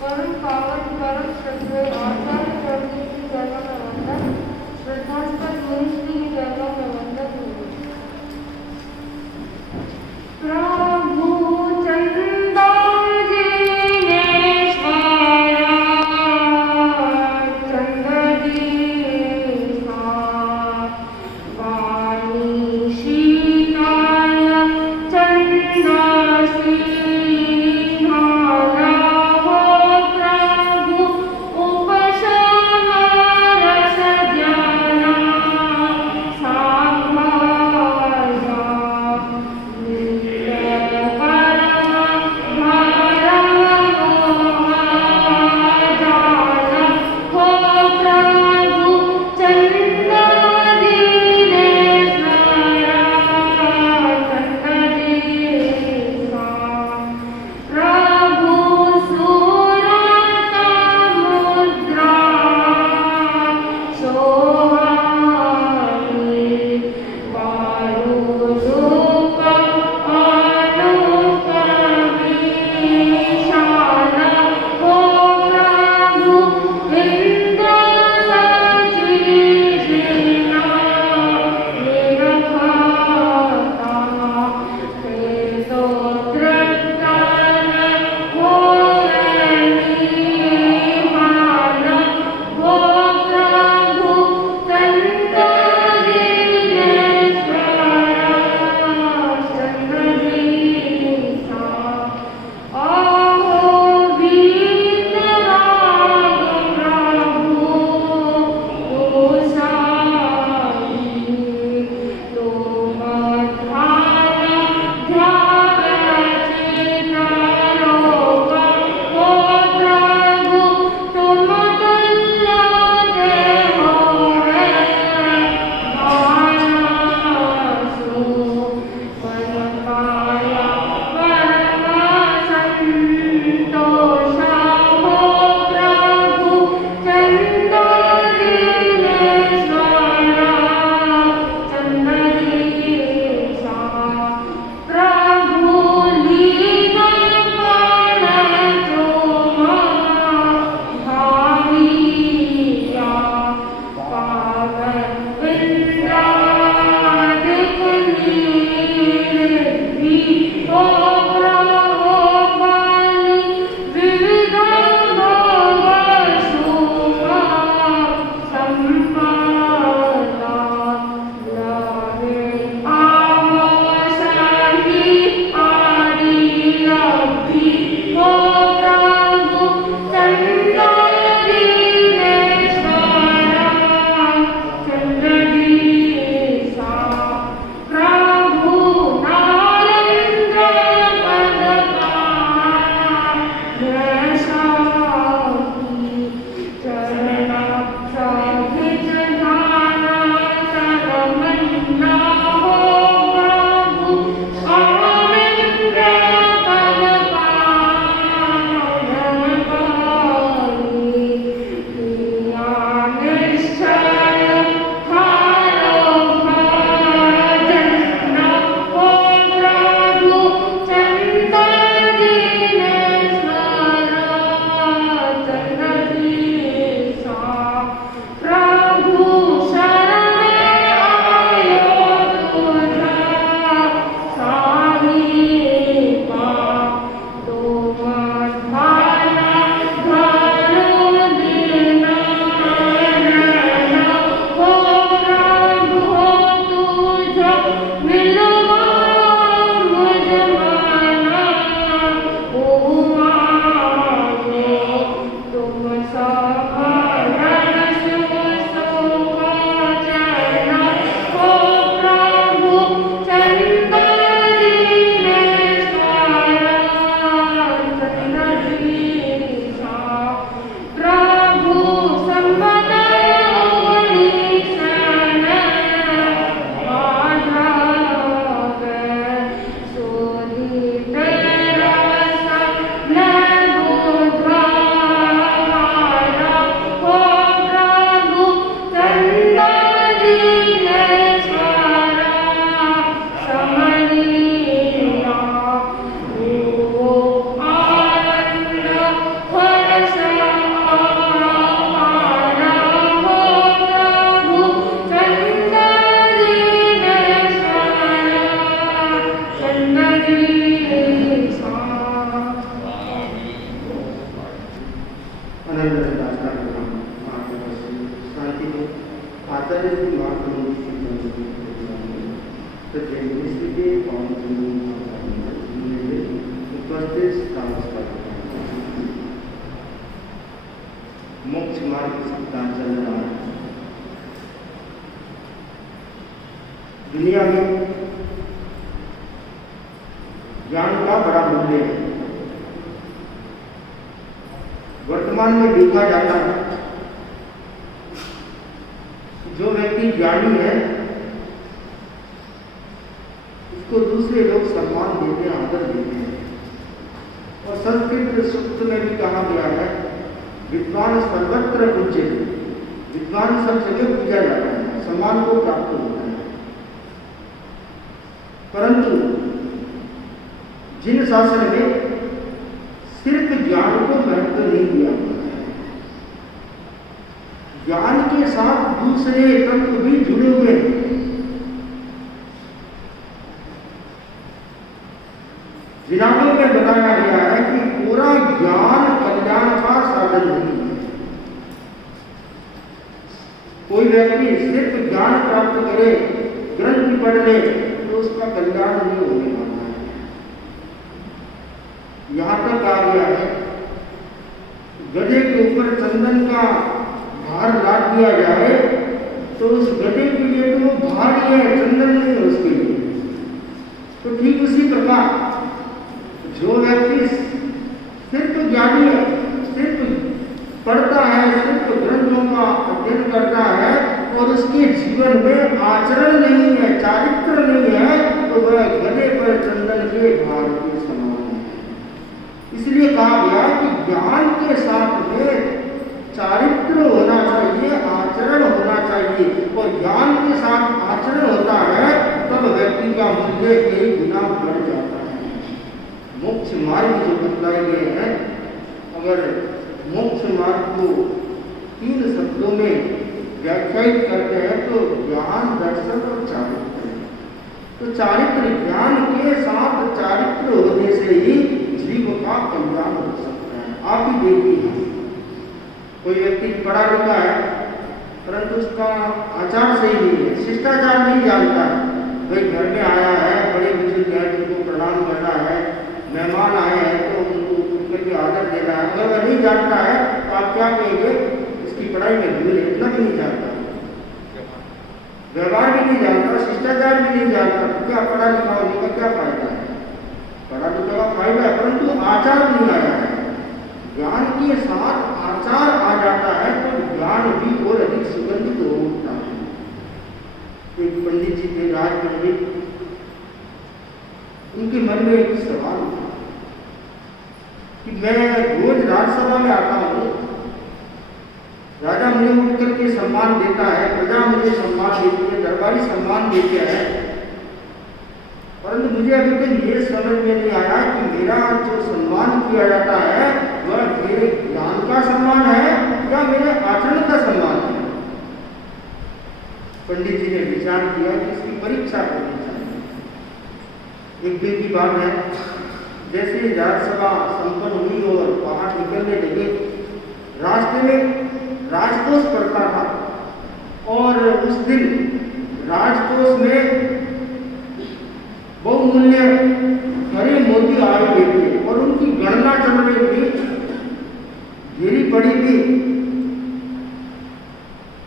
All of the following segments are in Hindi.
परम पावन परम श्रद्धेय आचार्य चौधरी की चरणों में वंदन, श्रद्धास्पद मुनिश्री की चरणों में वंदन हुए। प्रभु चंदा आनंद दास का नाम महात्मा शांति को आचार्य की बात तो जन्मश्री के उपस्थित मोक्ष मार्ग का चल रहा है। दुनिया में ज्ञान का बड़ा मूल्य है। वर्तमान में देखा जाता है जो व्यक्ति ज्ञानी है उसको दूसरे लोग सम्मान देते हैं, आदर देते हैं। और संस्कृत सूक्त में भी कहा गया है विद्वान सर्वत्र पूज्यते, विद्वान सब जगह पूजा जाता है, सम्मान को प्राप्त होता है। परंतु जिन शासन में सिर्फ ज्ञान को महत्व नहीं दिया गया है, ज्ञान के साथ दूसरे तत्व भी जुड़े हुए हैं। जिनागों में बताया गया है कि पूरा ज्ञान कल्याण का साधन नहीं है। कोई व्यक्ति सिर्फ ज्ञान प्राप्त करे, ग्रंथ पढ़ ले तो उसका कल्याण नहीं होने वाला है। यहां तक कहा गया है गधे के ऊपर चंदन का भार लाद दिया जाए तो उस गधे के लिए तो वो भारी है, चंदन नहीं है उसके लिए। तो ठीक उसी प्रकार जो व्यक्ति सिर्फ ज्ञानी है, सिर्फ पढ़ता है, सिर्फ ग्रंथों का अध्ययन करता है और उसके जीवन में आचरण नहीं है, चारित्र नहीं है, तो वह गधे पर चंदन के भार के समान है। इसलिए कहा गया कि ज्ञान के साथ में चारित्र होना चाहिए, आचरण होना चाहिए। और ज्ञान के साथ आचरण होता है तब व्यक्ति का मूल्य कई गुना बढ़ जाता है। मोक्ष मार्ग जो बतलाए गए हैं, अगर मोक्ष मार्ग को 3 शब्दों में व्याख्यायित करते हैं तो ज्ञान, दर्शन और चारित्र। तो चारित्र, ज्ञान के साथ चारित्र होने से ही जीव का कल्याण हो सकता है। आप ही देखिए, कोई व्यक्ति पढ़ा लिखा है परंतु उसका आचार सही नहीं है, शिष्टाचार नहीं जानता है। भाई घर में आया है, बड़े बुजुर्ग हैं जिनको प्रणाम करना है, मेहमान आए हैं तो उनको उठ करके आदर देना है। अगर वह नहीं जानता है तो आप क्या कहेंगे, इसकी पढ़ाई में भूल है, इतना भी नहीं जानता, व्यवहार भी नहीं जानता, शिष्टाचार भी नहीं जानता, तो क्या पढ़ा लिखा होने का क्या फायदा है? पढ़ा लिखा का फायदा है परंतु आचार नहीं आया है। ज्ञान के साथ आचार आ जाता है तो ज्ञान भी और अधिक सुगंधित हो उठता है। एक पंडित जी थे, राज पंडित, उनके मन में एक सवाल था कि मैं रोज राज्यसभा में आता हूँ, राजा मुझे उठ करके सम्मान देता है, प्रजा मुझे सम्मान देती है, दरबारी सम्मान देते हैं, परंतु मुझे अभी तक ये समझ में नहीं आया कि मेरा जो सम्मान किया जाता है वह मेरे ज्ञान का सम्मान है या मेरे आचरण का सम्मान है। पंडित जी ने विचार किया कि इसकी परीक्षा करनी चाहिए। एक दिन की बात है, जैसे राज्यसभा संपन्न हुई और बाहर निकलने लगे, रास्ते में राजकोष पड़ता था और उस दिन राजकोष में बहुमूल्य हरे मोती आए हुए थे और उनकी गणना चल रही थी, गिरी पड़ी थी।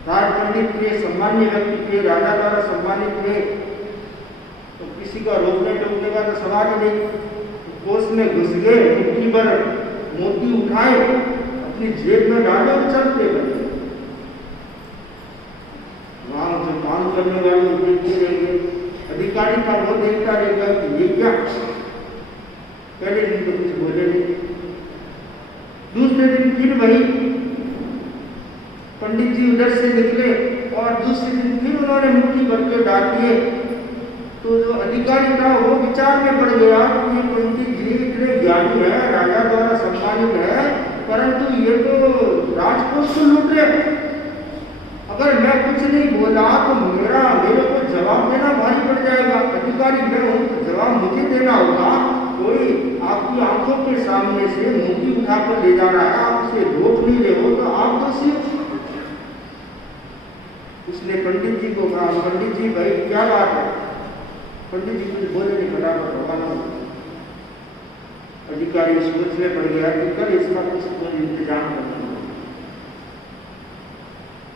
राज पंडित थे, सामान्य व्यक्ति थे, राजा द्वारा सम्मानित थे, तो किसी का रोकने टोकने का तो सवाल नहीं। कोष में घुस गए, मुट्ठी भर मोती उठाए, अपनी जेब में डाले और चलते बने। वहां जो काम करने वाले देखते रहेंगे, अधिकारी का वो देखता रहेगा कि ये क्या। पहले दिन तो कुछ बोले नहीं, दूसरे दिन फिर वही पंडित जी उधर से निकले और दूसरे दिन फिर उन्होंने मुट्ठी भर के डाल दिए। तो जो अधिकारी था वो विचार में पड़ गया कि ये पंडित जी इतने ज्ञानी है, राजा द्वारा सम्मानित है, परंतु ये तो राजकोष को लूट रहे। अगर मैं कुछ नहीं बोला तो मेरे को जवाब देना भारी पड़ जाएगा। अधिकारी मैं हूँ तो जवाब मुझे देना होगा। कोई आपकी आंखों के सामने से मोती उठाकर ले जा रहा है, आप उसे रोक नहीं नहीं रहे हो तो आप दोषी हो। उसने पंडित जी को कहा, पंडित जी भाई क्या बात है? पंडित जी कुछ बोले नहीं, बराबर रवाना हो। अधिकारी सोच में पड़ गया कि कल इसका कुछ इंतजाम करना होगा।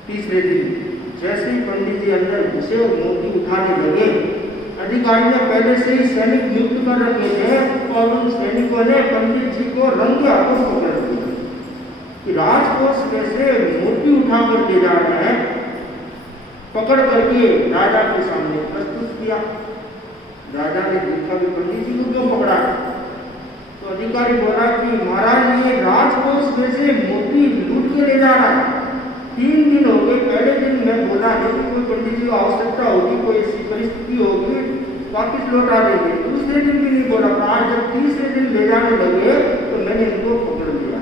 तीसरे दिन जैसे ही पंडित जी अंदर घुसे और मोती उठाने लगे, अधिकारी ने पहले से ही सैनिक नियुक्त कर रखे थे और उन सैनिकों ने पंडित जी को रंगे हाथों पकड़ दिया कि राजकोष कैसे मोती उठा कर ले जा रहे हैं। पकड़ करके राजा के सामने प्रस्तुत किया। राजा ने देखा कि पंडित जी को क्यों पकड़ा। तो अधिकारी बोला कि महाराज ये राजकोष में से मोती लूट के ले जा रहा है। 3 दिन हो गए, पहले दिन मैं बोला है कि कोई पंडित जी को आवश्यकता होगी, कोई ऐसी परिस्थिति होगी, वापिस लौटा देंगे। दूसरे दिन भी नहीं बोला। आज जब तीसरे दिन ले जाने लगे तो मैंने इनको पकड़ लिया।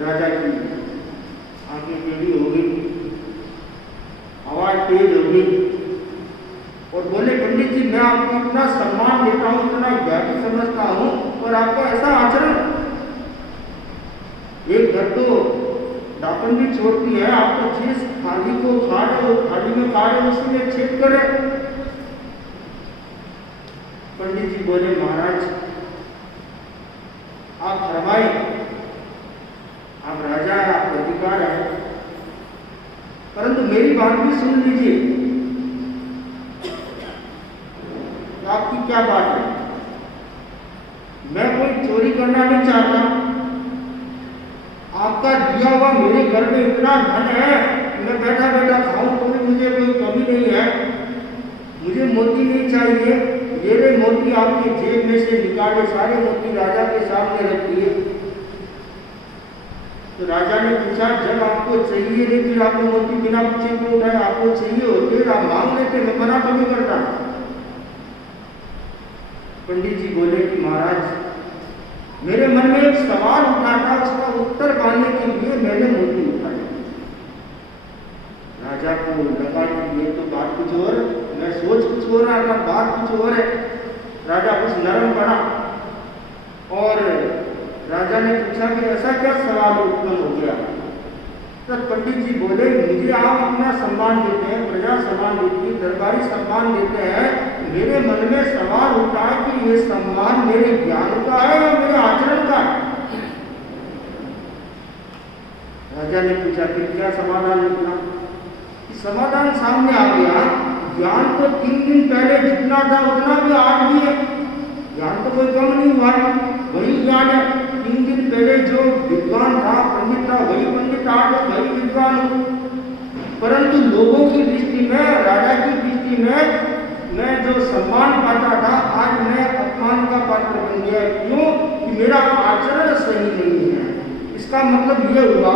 राजा की आंखें टेढ़ी हो गई, आवाज तेज हो गई और बोले, पंडित जी मैं आपको इतना सम्मान देता हूँ, इतना ज्ञानी समझता हूँ और आपका ऐसा आचरण। एक घर तो दापन भी छोड़ती है, आप तो जिस थाली को खा रहे हो, थाली में खा रहे हो, उसी में छेद करे। पंडित जी बोले, महाराज आप फरमाए, आप राजा है, आप अधिकार है, परंतु मेरी बात भी सुन लीजिए। तो आपकी क्या बात है? मैं कोई चोरी करना नहीं चाहता। आपका दिया हुआ मेरे घर में इतना धन है कि मैं बैठा बैठा खाऊं तो भी मुझे कोई कमी नहीं है। मुझे मोती नहीं चाहिए। मेरे मोती आपके जेब में से निकाले, सारे मोती राजा के सामने रख दिए। तो राजा ने पूछा, जब आपको चाहिए नहीं फिर आपने मोती बिना पूछे क्यों उठाए? आपको चाहिए होते आप मांग लेते, मैं मना कभी करता। पंडित जी बोले कि महाराज मेरे मन में एक सवाल उठा था, उसका उत्तर पाने के लिए मैंने मोती उठाया। राजा को लगा कि ये तो बात कुछ और, मैं सोच कुछ हो रहा था, बात कुछ और है। राजा कुछ नरम पड़ा और राजा ने पूछा कि ऐसा क्या सवाल उत्पन्न हो गया? तो पंडित जी बोले, मुझे आप इतना सम्मान देते हैं, प्रजा सम्मान देती है, दरबारी सम्मान देते हैं, मेरे मन में सवाल उठा कि ये सम्मान मेरे ज्ञान का है या मेरे आचरण का है? राजा ने पूछा कि क्या समाधान निकला? समाधान सामने आ गया। ज्ञान तो 3 दिन पहले जितना था उतना भी आज भी है। ज्ञान तो कोई कम नहीं हुआ, वही ज्ञान है। 3 दिन पहले जो विद्वान था, पंडित था, वही पंडित, आज वही विद्वान हूँ। परंतु लोगों की दृष्टि में, राजा की दृष्टि में मैं जो सम्मान पाता था, आज मैं अपमान का पात्र बन गया। क्यों? कि मेरा आचरण सही नहीं है। इसका मतलब यह हुआ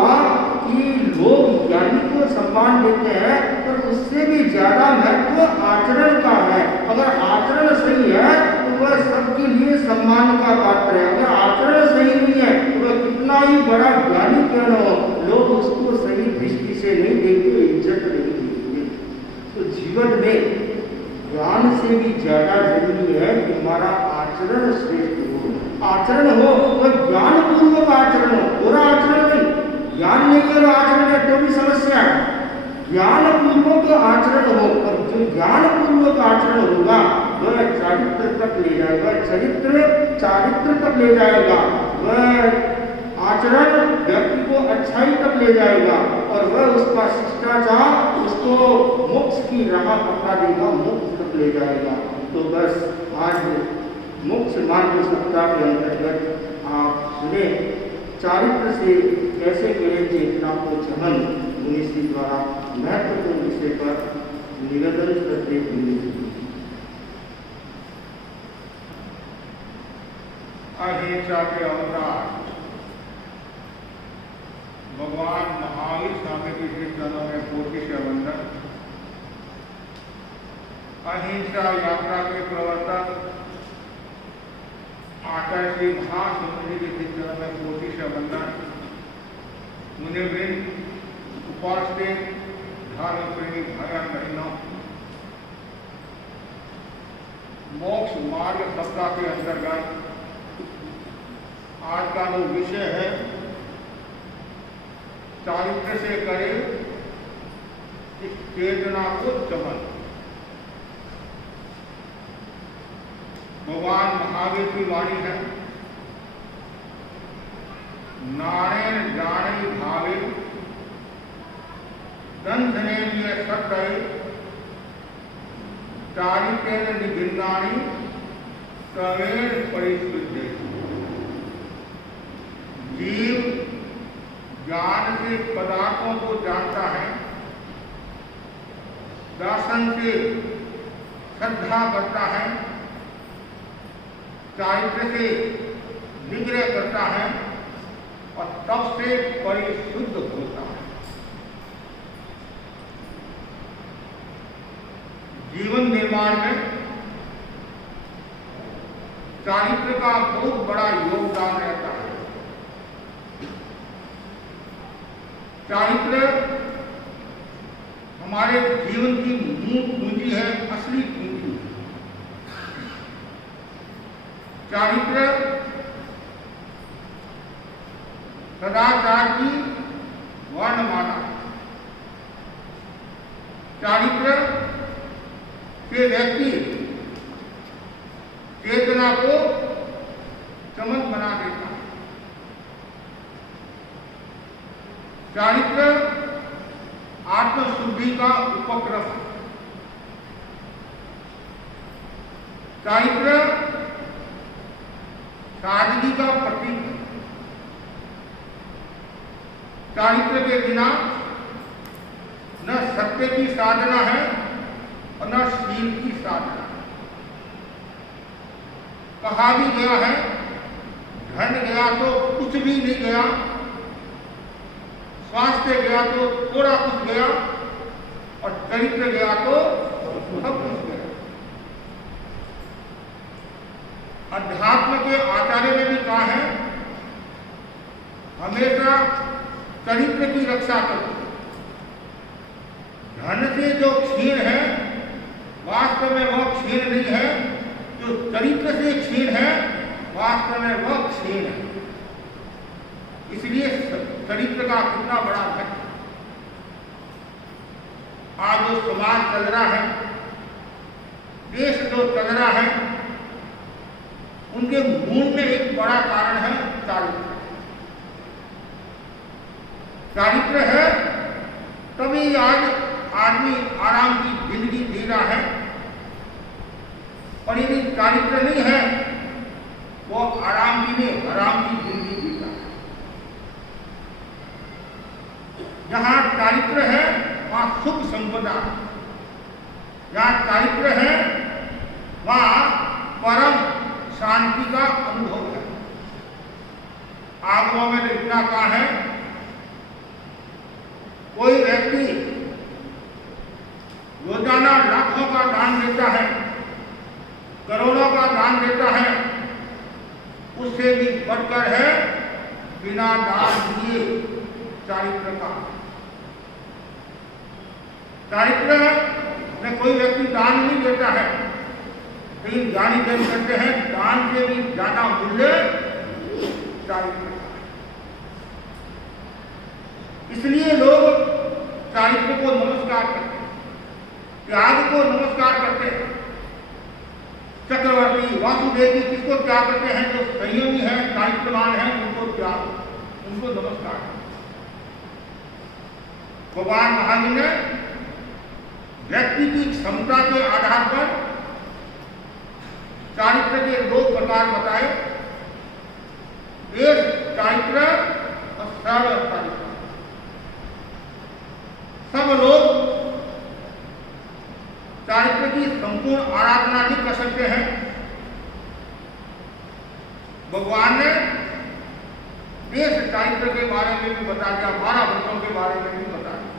कि लोग ज्ञानी को सम्मान देते हैं, पर उससे भी ज्यादा महत्व आचरण का है। अगर आचरण सही है तो वह सबके लिए सम्मान का पात्र है। अगर आचरण सही नहीं है तो वह कितना ही बड़ा ज्ञानी क्यों न हो, लोग उसको सही दृष्टि से नहीं देखते, इज्जत नहीं देते। तो जीवन में ज्ञान से भी ज्यादा जरूरी है कि हमारा आचरण श्रेष्ठ हो। आचरण हो तो ज्ञान पूर्वक आचरण हो, पूरा आचरण नहीं। ज्ञान नहीं है आचरण है तो भी समस्या है। ज्ञान पूर्वक आचरण हो, और जो ज्ञान पूर्वक आचरण होगा वह चारित्र तक ले जाएगा, चरित्र चारित्र तक ले जाएगा, वह आचरण व्यक्ति को अच्छाई तक ले जाएगा और वह उसका शिष्टाचार उसको मोक्ष की राह पकड़ा देगा, मोक्ष तक ले जाएगा। तो बस आज मोक्ष मार्ग सप्ताह के अंतर्गत आप सुने चारित्र से कैसे करें चेतना को चमन, मुनिश्री द्वारा महत्वपूर्ण विषय पर निवेदन करते हुए अहिंसा के अवतार भगवान महावीर स्वामी की श्री चरणों में कोटि से वंदन। अहिंसा यात्रा के प्रवर्तक आचार्य श्री महासुंदरी की श्री चरणों में कोटि से वंदन। मुनिवृंद, उपस्थित धर्म प्रेमी भाई बहनों, मोक्ष मार्ग सप्ताह के अंतर्गत आज का जो विषय है चारित्र से करे इस चेतना को दमन। भगवान महावीर की वाणी है, नारायण जाने भावे दंधने लिए सत्य चारितेन निभिन्नानि तवेण परिशुद्धे। जीव ज्ञान से पदार्थों को जानता है, दर्शन से श्रद्धा करता है, चारित्र से निग्रह करता है और तब से परिशुद्ध होता है। जीवन निर्माण में चारित्र का बहुत बड़ा योगदान रहता है। चारित्र हमारे जीवन की मूल पूंजी है, असली पूंजी। चारित्र सदाचार की वर्णमाला। चारित्र से व्यक्ति चेतना को चमक बना देता है। चारित्र आत्मशुद्धि का उपक्रम है। चारित्र सादगी का प्रतीक है। चारित्र के बिना न सत्य की साधना है और न शील की साधना। कहा भी गया है, धन गया तो कुछ भी नहीं गया, स्वास्थ्य गया तो थोड़ा कुछ गया और चरित्र गया तो सब कुछ गया। अध्यात्म के आचार्य ने भी कहा है, हमेशा चरित्र की रक्षा करो। धन से जो क्षीण है वास्तव में वह क्षीण नहीं है, जो चरित्र से क्षीण है वास्तव में वह क्षीण है। इसलिए चरित्र का कितना बड़ा महत्व। आज जो समाज चल रहा है, देश जो चल रहा है, उनके मूल में एक बड़ा कारण है चारित्र। चारित्र है तभी आज आदमी आराम की जिंदगी जी रहा है, और यदि चारित्र नहीं है वो आराम की नहीं, हराम की जिंदगी जी रहा है। जहां चारित्र है वहां सुख संपदा, जहां चारित्र है वहां परम शांति का अनुभव है। आगमों में इतना कहा है, कोई व्यक्ति रोजाना लाखों का दान देता है, करोड़ों का दान देता है, उससे भी बढ़कर है बिना दान दिए चारित्र का। चारित्र में कोई व्यक्ति दान नहीं देता है, लेकिन ज्ञानी जन कहते हैं दान से भी ज्यादा मूल्य चारित्र का। इसलिए लोग चारित्र को नमस्कार करते हैं, त्याग को नमस्कार करते हैं। चक्रवर्ती वासुदेवी किसको त्याग करते हैं? जो संयमी है, चारित्रवान है, उनको त्याग, उनको नमस्कार। भगवान महावीर ने व्यक्ति की क्षमता के आधार पर चारित्र के दो प्रकार बताए, एक चारित्र और सर्व चारित्र। सब लोग चारित्र की संपूर्ण आराधना नहीं कर सकते हैं। भगवान ने देश चारित्र के बारे में भी बता दिया, 12 वर्षों के बारे में भी बता दिया।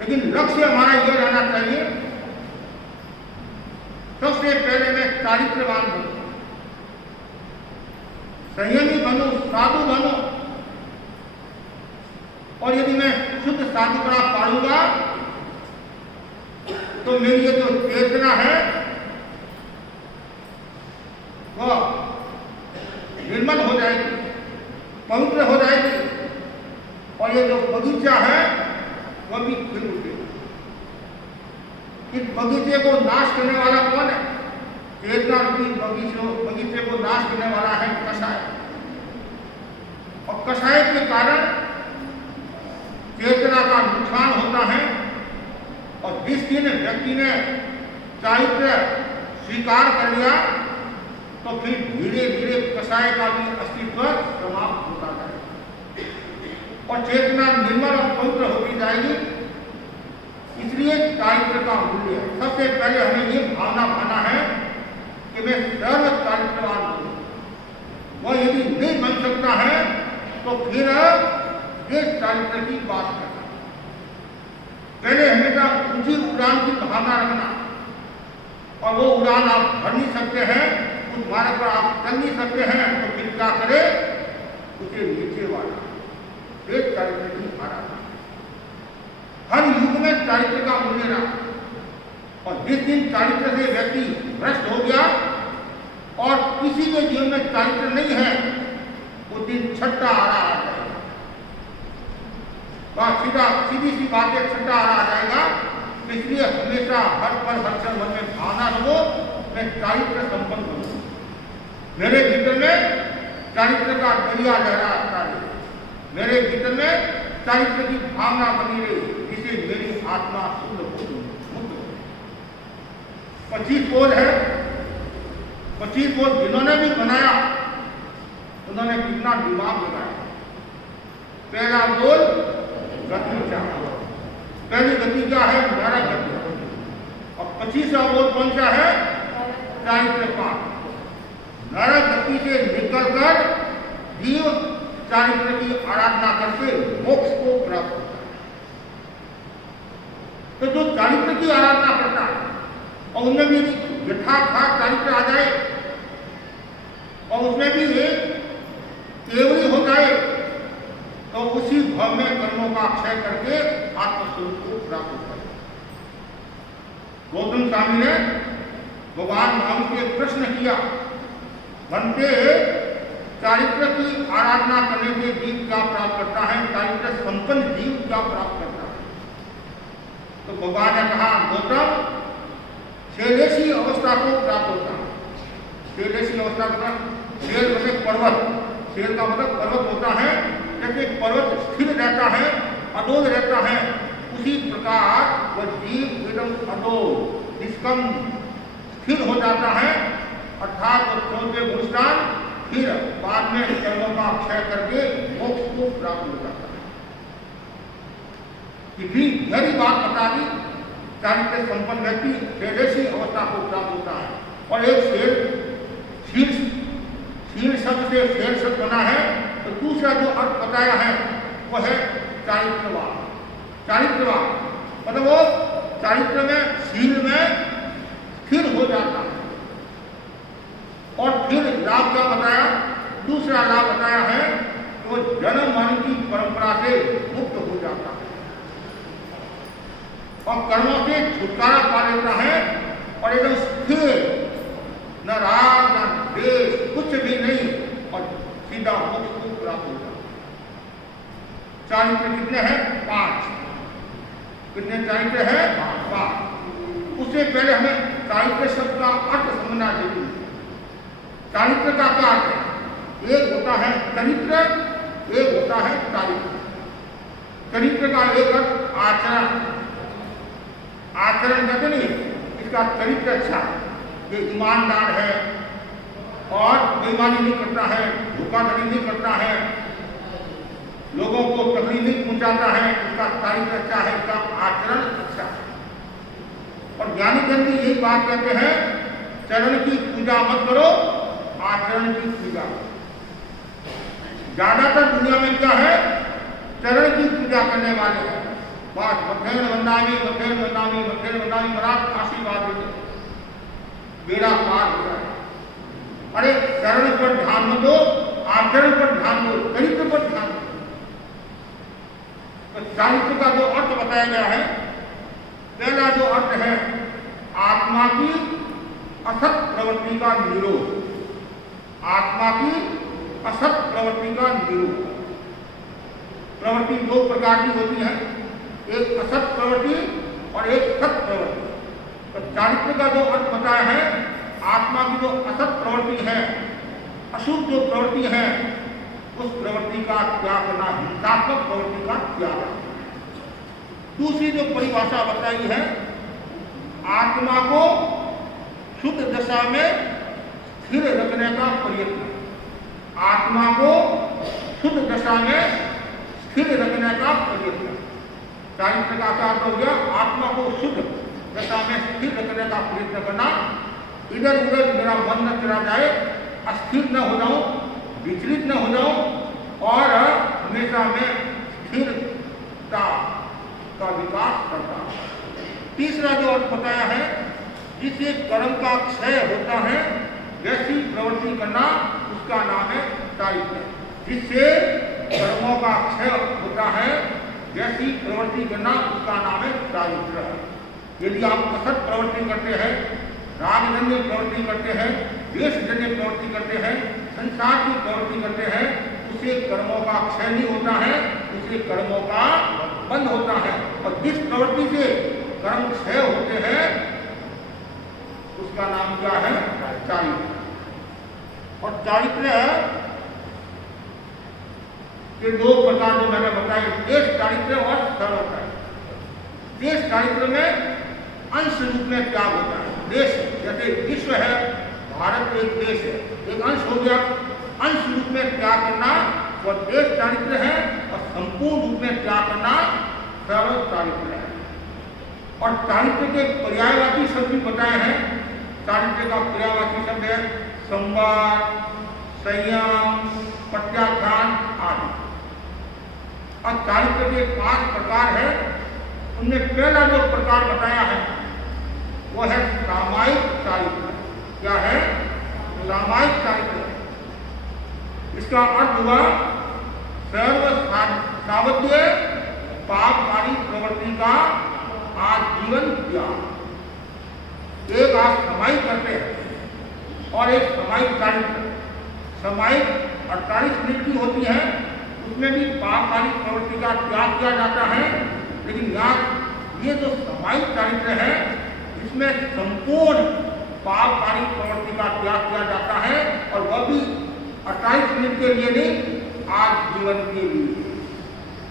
लेकिन लक्ष्य हमारा यह रहना चाहिए, सबसे पहले मैं चारित्रवान बनूं, संयमी बनूं, साधु बनूं, और यदि मैं शुद्ध साधुपना पालूंगा तो मेरी ये जो चेतना है वह निर्मल हो जाएगी, पवित्र हो जाएगी और ये जो बगीचा है वह भी खिल उठेगा। इस बगीचे को नाश करने वाला कौन है? चेतना रूपी बगीचे को नाश करने वाला है कषाय। और कषाय के कारण चेतना का नुकसान होता है और जिस दिन व्यक्ति ने चारित्र स्वीकार कर लिया तो फिर धीरे धीरे कषाय का भी अस्तित्व समाप्त होता जाएगा और चेतना निर्मल और पवित्र होती जाएगी। इसलिए चारित्र का मूल्य है। सबसे पहले हमें ये भावना पाना है कि मैं सर्व चारित्रवान हूं। वह यदि नहीं बन सकता है तो फिर ये चारित्र की बात करना। पहले हमेशा ऊंची उड़ान की भावना रखना और वो उड़ान आप भर नहीं सकते हैं, उस मार्ग पर आप चल नहीं सकते हैं तो फिर क्या करे? उसे नीचे वाला ये चारित्र की धारा। हर युग में चारित्र का मूल्य रहा और जिस दिन चारित्र से व्यक्ति भ्रष्ट हो गया और किसी के जीवन में चारित्र नहीं है उस दिन छठा आ रहा है। सीधी सी बात है, छठा आ रहा जाएगा। इसलिए हमेशा हर पल हर क्षण मन में भावना रखो मैं चारित्र संपन्न हूं। मेरे भीतर में चारित्र का दरिया लहराता है। मेरे भीतर में चारित्र की भावना बनी रही जिसे मेरी आत्मा शुद्ध हो मुक्त हो। 25 बोल है। 25 बोल जिन्होंने भी बनाया उन्होंने कितना दिमाग लगाया। पहला बोल गति क्या? पहली गति क्या है? नरक गति। और 25वां बोल कौन सा है? चारित्र पाठ। नरक गति से निकलकर जीव चारित्र की आराधना करके मोक्ष को प्राप्त होता है। तो जो चारित्र की आराधना करता है और उनमें भी यथार्थ चारित्र आ जाए और उसमें भी एक केवली हो जाए तो उसी भाव में कर्मों का क्षय करके आत्मस्वरूप को प्राप्त होता है। गौतम स्वामी ने भगवान राम से प्रश्न किया, बनते चारित्र की आराधना करने से जीव क्या प्राप्त करता है? चारित्र संपन्न जीव क्या प्राप्त करता है? तो भगवान ने कहा, गौतम शैलेशी अवस्था को प्राप्त होता है। शैलेशी अवस्था का शेल मतलब पर्वत, शेल का मतलब पर्वत होता है। जैसे पर्वत स्थिर रहता है, अडोल रहता है, उसी प्रकार वह जीव एकदम अडोल निष्कम स्थिर हो जाता है। अर्थात वह छोटे गुणस्थान फिर बाद में कर्मों का क्षय करके मोक्ष को प्राप्त हो जाता है। इतनी गहरी बात बता दी। चारित्र संपन्न व्यक्ति शैलेशी अवस्था को प्राप्त होता है। और एक शील शब्द से शेर शब्द बना है तो दूसरा जो अर्थ बताया है वो है चारित्रवान। चारित्रवान मतलब वो चारित्र में शील में स्थिर हो जाता है। और फिर लाभ क्या बताया? दूसरा लाभ बताया है कि वो जन्म मरण की परंपरा से मुक्त हो जाता है और कर्मों से छुटकारा पा लेता है और एकदम स्थिर, न राग न द्वेष कुछ भी नहीं और सीधा मोक्ष को प्राप्त होता है। चारित्र कितने हैं? 5। कितने चारित्र है? 5। उससे पहले हमें चारित्र शब्द का अर्थ समझना जरूरी है। चारित्र का क्या अर्थ है? एक होता है चरित्र, एक होता है चारित्र। चरित्र का एक अर्थ आचरण। आचरण कहते नहीं, इसका चरित्र अच्छा, ये ईमानदार है और बेईमानी नहीं करता है, धोखाधड़ी नहीं करता है, लोगों को तकलीफ नहीं पहुंचाता है, इसका चारित्र अच्छा है, इसका आचरण अच्छा है। और ज्ञानी जन भी यही बात कहते हैं, चरण की पूजा मत करो, आचरण की पूजा। ज्यादातर दुनिया में क्या है? चरण की पूजा करने वाले हैं। बात मध्यन वंदामी मध्यन वंदामी मध्यन वंदामी महाराज आशीर्वाद देते, मेरा पार हो जाए। अरे चरण पर ध्यान मत दो, आचरण पर ध्यान दो, चरित्र पर ध्यान दो। तो चारित्र का जो अर्थ बताया गया है, पहला जो अर्थ है आत्मा की असत प्रवृत्ति का निरोध। आत्मा की असत प्रवृत्ति का निरूपण। प्रवृत्ति दो प्रकार की होती है, एक असत प्रवृत्ति और एक सत प्रवृत्ति। तो चारित्र का जो अर्थ बताया है, आत्मा की जो असत प्रवृत्ति है, अशुभ जो प्रवृत्ति है, उस प्रवृत्ति का त्याग करना, हिंसात्मक प्रवृत्ति का त्याग करना। दूसरी जो परिभाषा बताई है, आत्मा को शुद्ध दशा में स्थिर रखने का प्रयत्न। आत्मा को शुद्ध दशा में स्थिर रखने का प्रयत्न। चारित्र का अर्थ हो गया आत्मा को शुद्ध दशा में स्थिर रखने का प्रयत्न करना। इधर उधर मेरा मन न चला जाए, अस्थिर न हो जाऊं, विचलित न हो जाऊं और हमेशा में स्थिरता का विकास करता। तीसरा जो अर्थ बताया है, जिससे कर्म का क्षय होता है वैसी प्रवृत्ति करना, उसका नाम है चारित्र। जिससे कर्मों का क्षय होता है वैसी प्रवृत्ति करना, उसका नाम है चारित्र। यदि आप असत प्रवृत्ति करते हैं, रागजन्य प्रवृत्ति करते हैं, द्वेषजन्य प्रवृत्ति करते हैं, संसार की प्रवृत्ति करते हैं, उसे कर्मों का क्षय नहीं होता है, उसे कर्मों का बंद होता है। और जिस प्रवृत्ति से कर्म क्षय होते हैं उसका नाम क्या है? चारित्र। और चारित्र के दो प्रकार जो मैंने बताए, देश चारित्र और सर्व चारित्र। देश चारित्र में अंश रूप में त्याग होता है। देश जैसे विश्व है, भारत एक देश है, एक अंश हो गया, अंश रूप में त्याग करना और देश चारित्र है, और संपूर्ण रूप में त्याग करना सर्व चारित्र है। और चारित्र के पर्यायवाची शब्द भी बताए हैं। चारित्र का पर्यायवाची शब्द है संवार, संयम, प्रत्याख्यान आदि। और चारित्र के 5 प्रकार है। उनमें पहला जो प्रकार बताया है वो है सामायिक चारित्र। क्या है? सामायिक चारित्र। इसका अर्थ हुआ सर्व सावध्य पापकारी प्रवृत्ति का आजीवन त्याग। एक आप सामायिक करते हैं और एक सामायिक चारित्र। सामायिक 48 मिनट की होती है, उसमें भी पापकारी प्रवृत्ति का त्याग किया जाता है। लेकिन यहाँ ये जो सामायिक चारित्र है, इसमें संपूर्ण पापकारी प्रवृत्ति का त्याग किया जाता है, और वह भी 28 मिनट के लिए नहीं, आज जीवन के लिए।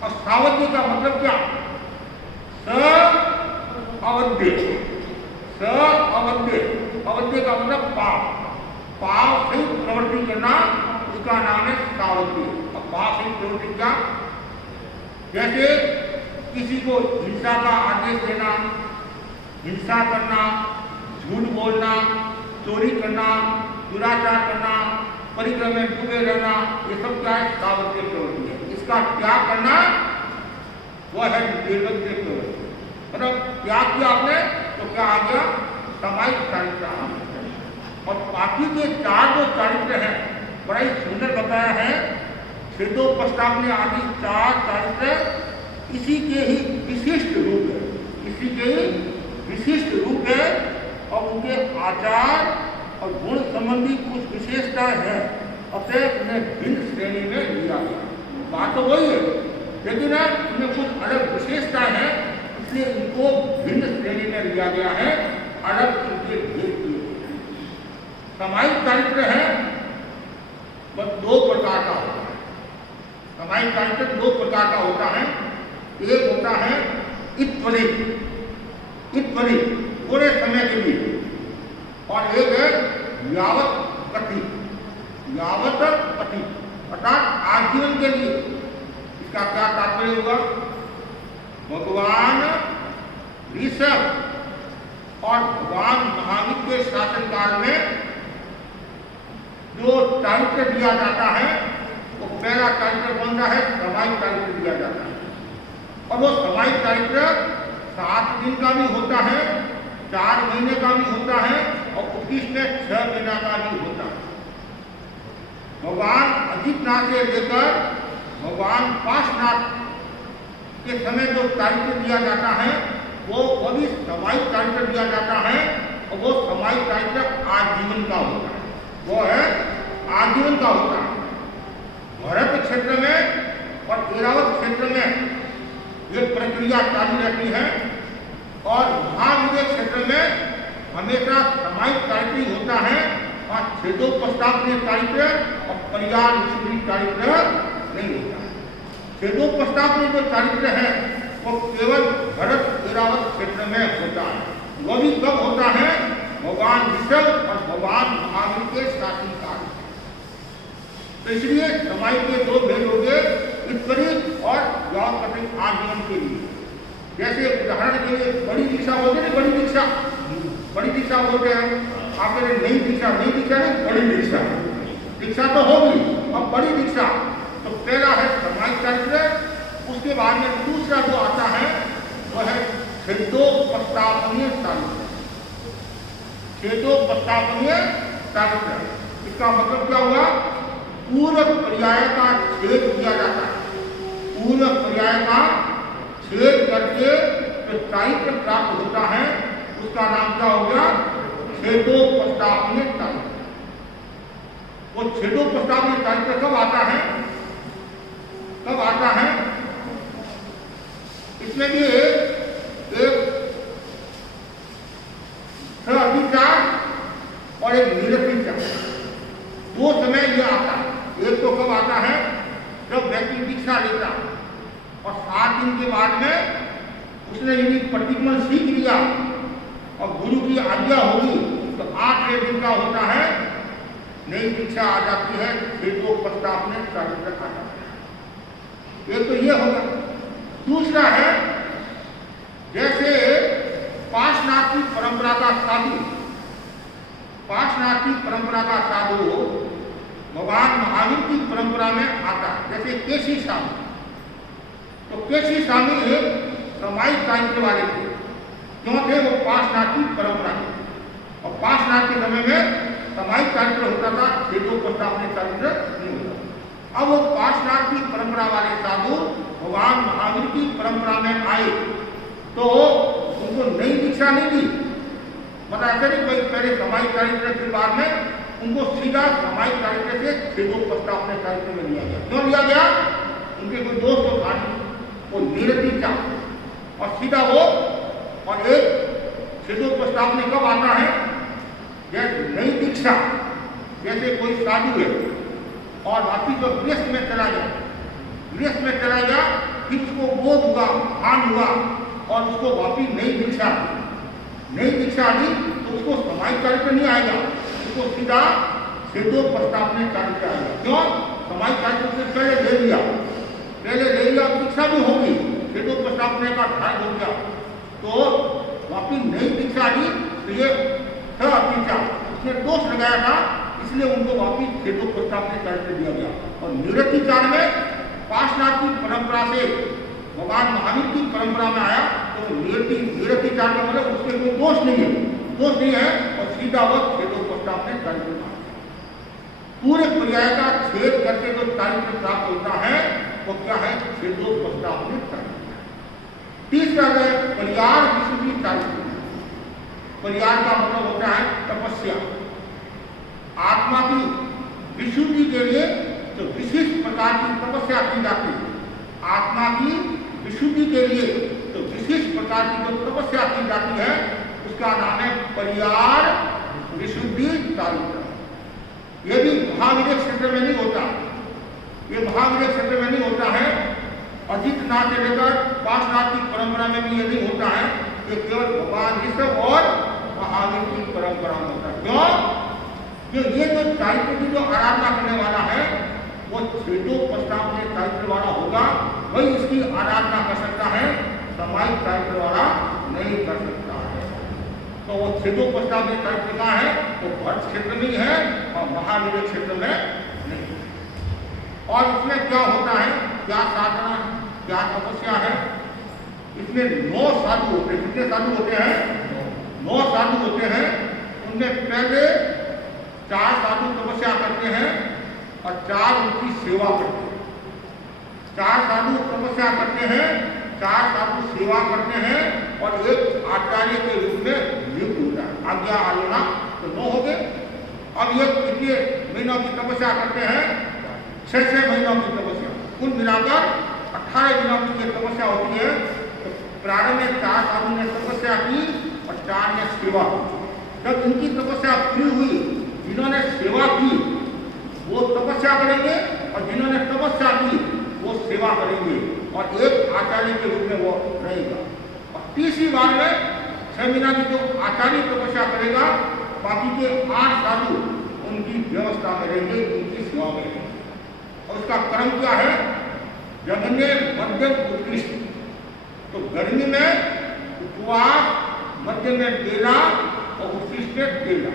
और सावध्य का मतलब क्या? अवध्य। अवध्य, अवध्य का मतलब पाप से प्रवृत्ति करना, उसका नाम है सावध्य। और पाप से प्रवृत्ति क्या? जैसे किसी को हिंसा का आदेश देना, हिंसा करना, झूठ बोलना, चोरी करना, दुराचार करना, परिक्रम में डूबे रहना, ये सब क्या है? सावध्य प्रवृत्ति है। इसका त्याग करना वह है निर्वध्य प्रवृत्ति। मतलब त्याग किया आपने तो क्या आ गया? सामायिक चारित्र। और बाकी के 4 जो चारित्र है बड़ा ही सुंदर बताया है। छेदोपस्थापन आदि 4 चारित्र इसी के ही विशिष्ट रूप है, इसी के ही विशिष्ट रूप है। और उनके आचार और गुण संबंधी कुछ विशेषताएं हैं, अतः उन्हें भिन्न श्रेणी में लिया गया। बात तो वही है, लेकिन उनमें कुछ अलग विशेषताएं हैं, इसलिए इनको भिन्न श्रेणी में लिया गया है, अलग इनके भेद किए गए। सामायिक चारित्र है बस 2 प्रकार का होता है। सामायिक चारित्र 2 प्रकार का होता है। एक होता है इत्वरित, थोड़े समय के लिए, और एक है यावत कथि, अर्थात आजीवन के लिए। इसका क्या तात्पर्य होगा? भगवान ऋषभ और भगवान महावीर के शासनकाल में जो चारित्र दिया जाता है, वो पहला चारित्र कौन सा है? सामायिक चारित्र दिया जाता है। और वो सामायिक चारित्र 7 दिन का भी होता है, 4 महीने का भी होता है, और 21 में 6 महीना का भी होता है। भगवान अजितनाथ से लेकर भगवान पार्श्वनाथ के समय जो चारित्र दिया जाता है, वो भी सामायिक चारित्र दिया जाता है। और वो सामायिक चारित्र आजीवन का होता है, वो है आजीवन का होता है। ये प्रक्रिया चालू रहती है। और महाविवेक क्षेत्र में हमेशा सामायिक चारित्र होता है और छेदोपस्तापनीय चारित्र और परियार विशुद्धि चारित्र नहीं होता है। छेदोपस्तापनीय जो चारित्र है वो केवल भरत ऐरावत क्षेत्र में होता है। वो भी कब होता है? भगवान ऋषभ और भगवान महावीर के शासनकाल। तो इसलिए समाई के दो भेद हो गए, ईश्वरी और व्यावहारिक आजीवन के लिए। जैसे उदाहरण के लिए बड़ी दीक्षा बोलते हैं, बड़ी दीक्षा बोलते हैं। आप कह रहे नई दीक्षा नहीं, बड़ी दीक्षा। दीक्षा तो होगी, अब बड़ी दीक्षा। तो पहला है समाई चारित्र, उसके बाद में दूसरा जो आता है वह है छेदोपस्तापनीय चारित्र। छेदोपस्तापनीय चारित्र, इसका मतलब क्या हुआ? पूर्व पर्याय का छेद किया जाता है। पूर्व पर्याय का छेद करके जो चारित्र प्राप्त होता है उसका नाम क्या हो गया? छेदोपस्तापनीय चारित्र। वो छेदोपस्तापनीय चारित्र कब आता है? इसमें भी एक अभिचार और एक निरतिचार, दो समय यह आता है। एक तो कब आता है? जब व्यक्ति दीक्षा लेता और 7 दिन के बाद में उसने यदि प्रतिक्रमण सीख लिया और गुरु की आज्ञा होगी तो 8वें दिन का होता है, नई दीक्षा आ जाती है, छेदोपस्तापनीय चारित्र आ जाता है। एक तो ये होगा। दूसरा है जैसे पार्श्वनाथ की परंपरा का साधु भगवान महावीर की परंपरा में आता है। जैसे केशी स्वामी, तो केशी स्वामी एक सामायिक चारित्र वाले थे। क्यों थे? वो पार्श्वनाथ की परंपरा थे और पार्श्वनाथ के समय में सामायिक चारित्र होता था, छेदोपस्तापनीय चारित्र नहीं होता। अब वो पार्श्वनाथ की परंपरा वाले साधु भगवान महावीर की परंपरा में आए तो उनको नई दीक्षा नहीं दी। मतलब ऐसे नहीं कोई पहले सामायिक चारित्र के बाद में उनको सीधा सामायिक चारित्र से छेदोपस्तापनीय चारित्र में लिया गया। क्यों लिया गया? उनके कोई दोस्त तो था नहीं, वो निरतिचा और सीधा वो। और एक छेदोपस्तापनीय कब आता है? जैसे नई दीक्षा, जैसे कोई साधु है और वापिस जो गृहस्थ में चला गया, फिर उसको बोध हुआ, भान हुआ और उसको वापिस नई दीक्षा दी तो उसको सामायिक चारित्र नहीं आएगा, उसको सीधा छेदोपस्तापनीय चारित्र आएगा। क्यों? सामायिक चारित्र से पहले ले लिया, दीक्षा भी होगी, छेदोपस्तापनीय का ढाल हो गया तो वापिस नई दीक्षा दी तो ये उसने दोष लगाया था, इसलिए उनको वापिस छेदोपस्तापनीय चारित्र दिया गया। और निरतिचार में पार्श्वनाथ की परंपरा से भगवान महावीर की परंपरा में आया तो निरतिचार का मतलब उसके कोई दोष नहीं है और सीधा वक्त छेदोपस्तापनीय चारित्र। पूरे पर्याय का छेद करके जो चारित्र प्राप्त होता है वो क्या है? छेदोपस्तापनीय चारित्र। तीसरा है परियार विशुद्धि चारित्र। परियार का मतलब होता है तपस्या। आत्मा की विशुद्धि के लिए तो विशिष्ट प्रकार की तपस्या की जाती है। आत्मा की विशुद्धि के लिए तो विशिष्ट प्रकार की जो तपस्या की जाती है उसका नाम है परियार विशुद्धि चारित्र। ये भी महाविवेक क्षेत्र में नहीं होता, है। अजितनाथ से लेकर पार्श्वनाथ की परंपरा में भी ये नहीं होता है, ये केवल भगवान ऋषभ और महावीर की परंपरा में होता है। क्यों? ये जो चारित्र की जो आराधना करने वाला है वो छेदोपस्तापनीय चारित्र वाला होगा, वही इसकी आराधना कर सकता है, सामायिक चारित्र वाला नहीं कर सकता है। तो वो छेदोपस्तापनीय चारित्र का है वो भरत क्षेत्र में ही है और महावीर क्षेत्र में नहीं। और इसमें क्या होता है, क्या साधना, क्या तपस्या है? इसमें 9 साधु होते हैं। कितने साधु होते हैं? 9 साधु होते हैं। उनमें पहले 4 साधु तपस्या करते हैं और 4 उनकी सेवा करते हैं। 4 साधु तपस्या करते हैं, 4 साधु सेवा करते हैं और एक आचार्य के रूप में नियुक्त होता है। आज्ञा आलोना तो 9 हो गए। अब ये कितने महीनों की तपस्या करते हैं? 6 महीनों की तपस्या, कुल मिलाकर 18 दिनों की ये तपस्या होती है। तो प्रारंभ में 4 साधु ने तपस्या की और 4 ने सेवा की। जब इनकी तपस्या पूरी हुई, जिन्होंने सेवा की वो तपस्या करेंगे और जिन्होंने तपस्या की वो सेवा करेंगे और एक आचार्य के रूप में वो रहेगा। और तीसरी बार में 6 महीना की जो आचार्य तपस्या करेगा, बाकी के 8 साधु उनकी व्यवस्था में रहेंगे, उनकी सेवा में रहेंगे। और उसका क्रम क्या है? जघन्य, मध्यम, उत्कृष्ट। तो गर्मी में उपवास, मध्य में बेला और उत्कृष्ट में बेला।